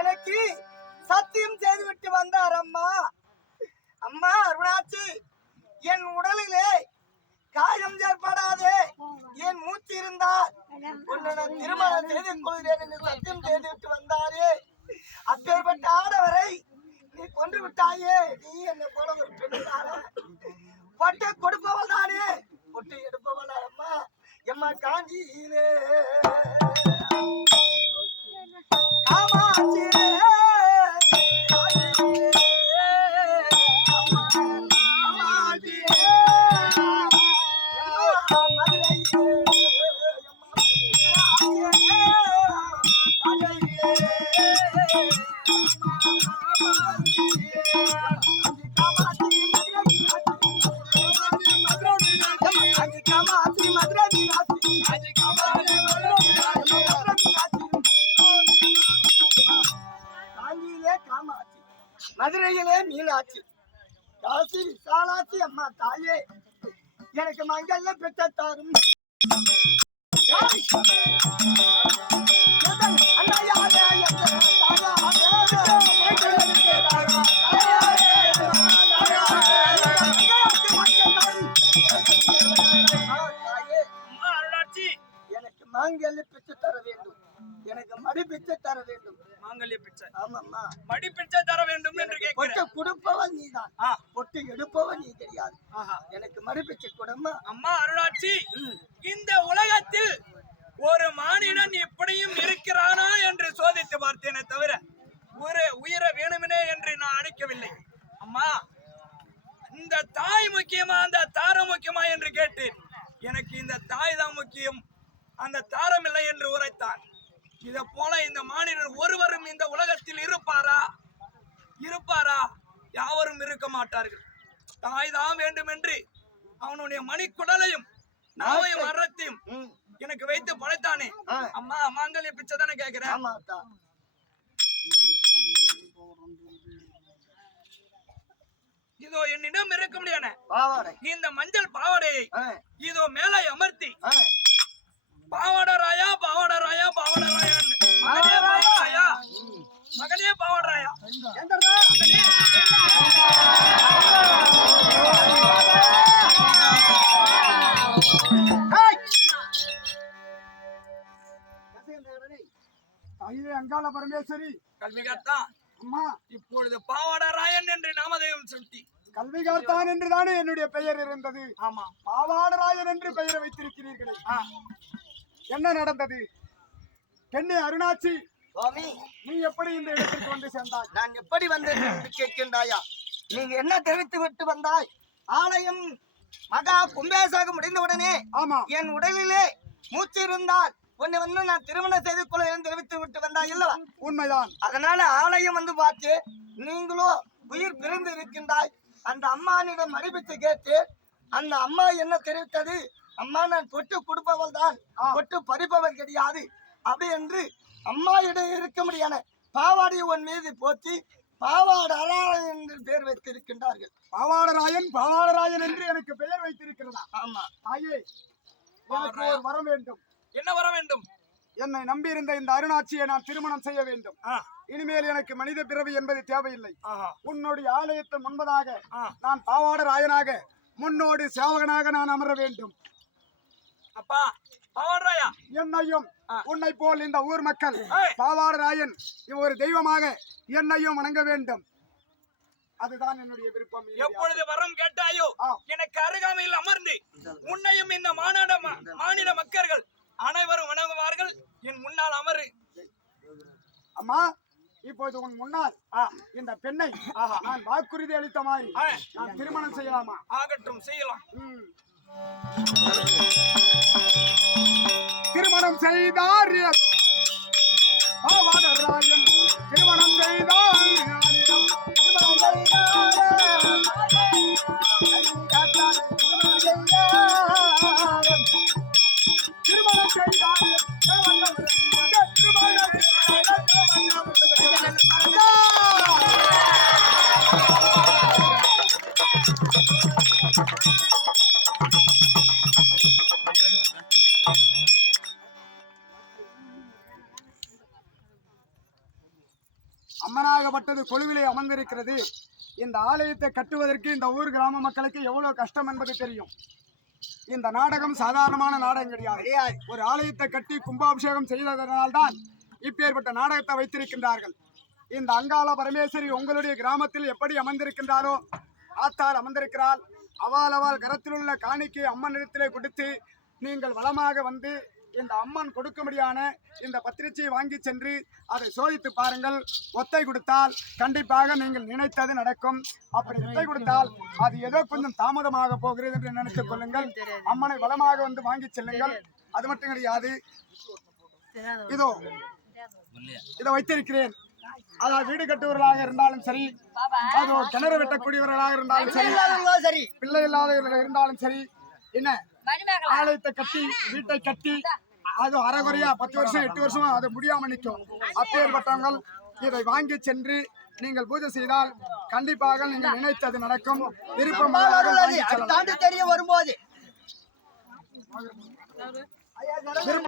எனக்கு சத்தியம் செய்துவிட்டு வந்தார் அம்மா. அம்மா அருணாச்சி, என் உடலிலே காயம் ஏற்படாதே, என் மூச்சு இருந்தால் உன்னை திருமணம் செய்து கொள்கிறேன் என்று சத்தியம் செய்துவிட்டு வந்தாரே. அப்பேற்பட்ட ஆடவரை நீ கொன்று விட்டாயே. நீ என்னை போல ஒரு பெண்ணான பொட்டை கொடுப்பவள் தானே, பொட்டை எடுப்பவள் அம்மா. எம்மா காஞ்சியிலே காமாட்சியே மதுரையிலே மீனாட்சி, காசி விசாலாட்சி அம்மா தாயே, எனக்கு மங்கல்ல பெற்றாரும் எனக்கு மாங்கல்ய பிச்சை தர வேண்டும், எனக்கு மடி பிச்சை தர வேண்டும். மாங்கல்ய பிச்சை? ஆமாம்மா. மடி பிச்சை தர வேண்டும் என்று கேட்கிறேன். கொடுப்பவன் நீதான், பொட்டு எடுப்பவன் நீ கிடையாது. எனக்கு மடி பிச்சை கொடுமா. அம்மா அருளாட்சி, இந்த உலகத்தில் ஒரு மானிடன் எப்படியும் இருக்கிறானா என்று சோதித்து பார்த்தேனே தவிர உயிரை வேணுமெனே என்று நான் அழைக்கவில்லை. அம்மா, இந்த தாய் முக்கியமா அந்த தாரம் முக்கியமா என்று கேட்டேன். எனக்கு இந்த தாய் தான் முக்கியம், அந்த தாரம் இல்லை என்று உரைத்தான். இதை போல இந்த மாநிலர் ஒருவரும் இந்த உலகத்தில் இருப்பாரா? யாவரும் இருக்க மாட்டார்கள். தாய் தான் வேண்டும் என்று அவனுடைய மணிக்குடலையும் நாவையும் மரத்தையும் எனக்கு வைத்து படைத்தானே. அம்மா, மாங்கல்ய பிச்சை தானே கேட்கிறேன். இதோ என்னிடம் இருக்க முடியாது இந்த மஞ்சள் பாவாடையை இதோ மேலே அமர்த்தி பாவாடராயா பாவாடராயா பாவாடராயான்னு மகனே பாவாடராயா அங்காள பரமேஸ்வரி கல்விகாத்தான் அம்மா, இப்பொழுது பாவாடராயன் என்று நாமதேயம் செலுத்தி கல்விகாத்தான் என்றுதானே என்னுடைய பெயர் இருந்தது. ஆமா, பாவாடராயன் என்று பெயரை வைத்திருக்கிறீர்களே, என்ன நடந்தது? பெண்ணே அருணாச்சி, நீ எப்படி இந்த இடத்திற்கு வந்து சேர்ந்தாய்? நான் எப்படி வந்தேன் என்று கேட்கின்றாயா? நீங்க என்ன தெரிவித்து விட்டு வந்தாய்? ஆலயம் மகா கும்பேசாக முடிந்தவுடனே என் உடலிலே மூச்சு இருந்தால் உன்னை வந்து நான் திருமணம் செய்து கொள்ள தெரிவித்து விட்டு வந்தாய் இல்லவா? உண்மைதான். அதனால ஆலயம் வந்து பார்த்து நீங்களோ உயிர் பிரிந்து இருக்கின்றாய். அந்த அம்மானிடம் அறிவித்து கேட்டு அந்த அம்மா என்ன தெரிவித்தது? அம்மா, நான் பொட்டு கொடுப்பவள் தான், பொட்டு பறிப்பவள் கிடையாது அப்படி என்று அம்மா இடம் இருக்க முடியான பாவாடி உன் மீது போத்தி பாவாடராயன் என்று பெயர் வைத்திருக்கின்றார்கள். பாவாடராயன் என்று எனக்கு பெயர் வைத்திருக்கிறதா? ஆமா. தாயே, எனக்கு ஒரு வரம் வேண்டும். என்ன வர வேண்டும்? என்னை நம்பி இருந்த இந்த அருணாட்சியை நான் திருமணம் செய்ய வேண்டும். இனிமேல் எனக்கு மனித பிறவி என்பது தேவையில்லை. உன்னுடைய ஆலயத்தை முன்பதாக நான் பாவாடராயனாக முன்னோடு சேவகனாக நான் அமர வேண்டும். அப்பா பாவாடராயா, என்னையும் உன்னை போல் இந்த ஊர் மக்கள் பாவாடராயன் ஒரு தெய்வமாக என்னையும் வணங்க வேண்டும். அதுதான் என்னுடைய விருப்பம். எப்பொழுது வரம் கேட்டாயோ எனக்கு அருகாமையில் அமர்ந்து உன்னையும் இந்த மாநில மக்கள் அனைவரும் வணங்குவார்கள். என் முன்னால் அமரு. அம்மா, இப்போது உன் முன்னால் இந்த பெண்ணை நான் வாக்குறுதி அளித்த மாதிரி நான் திருமணம் செய்யலாமா? ஆகட்டும், செய்யலாம். திருமணம் செய்தார் பாவாடராயன், திருமணம் செய்தார் திருமணம் செய்தார் அம்மனாகப்பட்டது கொலுவிலே அமர்ந்திருக்கிறது. இந்த ஆலயத்தை கட்டுவதற்கு இந்த ஊர் கிராம மக்களுக்கு எவ்வளவு கஷ்டம் என்பது தெரியும். இந்த நாடகம் சாதாரணமான நாடகம் கிடையாது. ஒரு ஆலயத்தை கட்டி கும்பாபிஷேகம் செய்ததனால்தான் இப்பேற்பட்ட நாடகத்தை வைத்திருக்கின்றார்கள். இந்த அங்காள பரமேஸ்வரி உங்களுடைய கிராமத்தில் எப்படி அமர்ந்திருக்கின்றாரோ ஆத்தாள் அமர்ந்திருக்கிறாள். அவால் கரத்தில் உள்ள காணிக்கை அம்மனிடத்திலே கொடுத்து நீங்கள் வளமாக வந்து இந்த அம்மன் கொடுக்கும்படியான இந்த பத்திரிகையை வாங்கி சென்று அதை சோதித்து பாருங்கள். ஒத்தை கொடுத்தால் கண்டிப்பாக நீங்கள் நினைத்தது நடக்கும். அப்படி ஒத்தை கொடுத்தால் அது ஏதோ கொஞ்சம் தாமதமாக போகிறது என்று நினைத்துக் கொள்ளுங்கள். அம்மனை வளமாக வந்து வாங்கி செல்லுங்கள். அது மட்டும் கிடையாது, இதோ இதை வைத்திருக்கிறேன். அதாவது வீடு கட்டுவர்களாக இருந்தாலும் சரி, அதோ கிணறு வெட்டக்கூடியவர்களாக இருந்தாலும் சரி, பிள்ளை இல்லாதவர்கள் இருந்தாலும் சரி, என்ன ஆலயத்தை கட்டி வீட்டை கட்டி அது அரைகுறையா 10 வருஷம் 8 வருஷமா அது முடியாம நிற்கும். அப்பேற்பட்டவங்கள் இதை வாங்கி சென்று நீங்கள் பூஜை செய்தால் கண்டிப்பாக நீங்கள் நினைத்தது நடக்கும். விருப்பம் தெரிய வரும்போது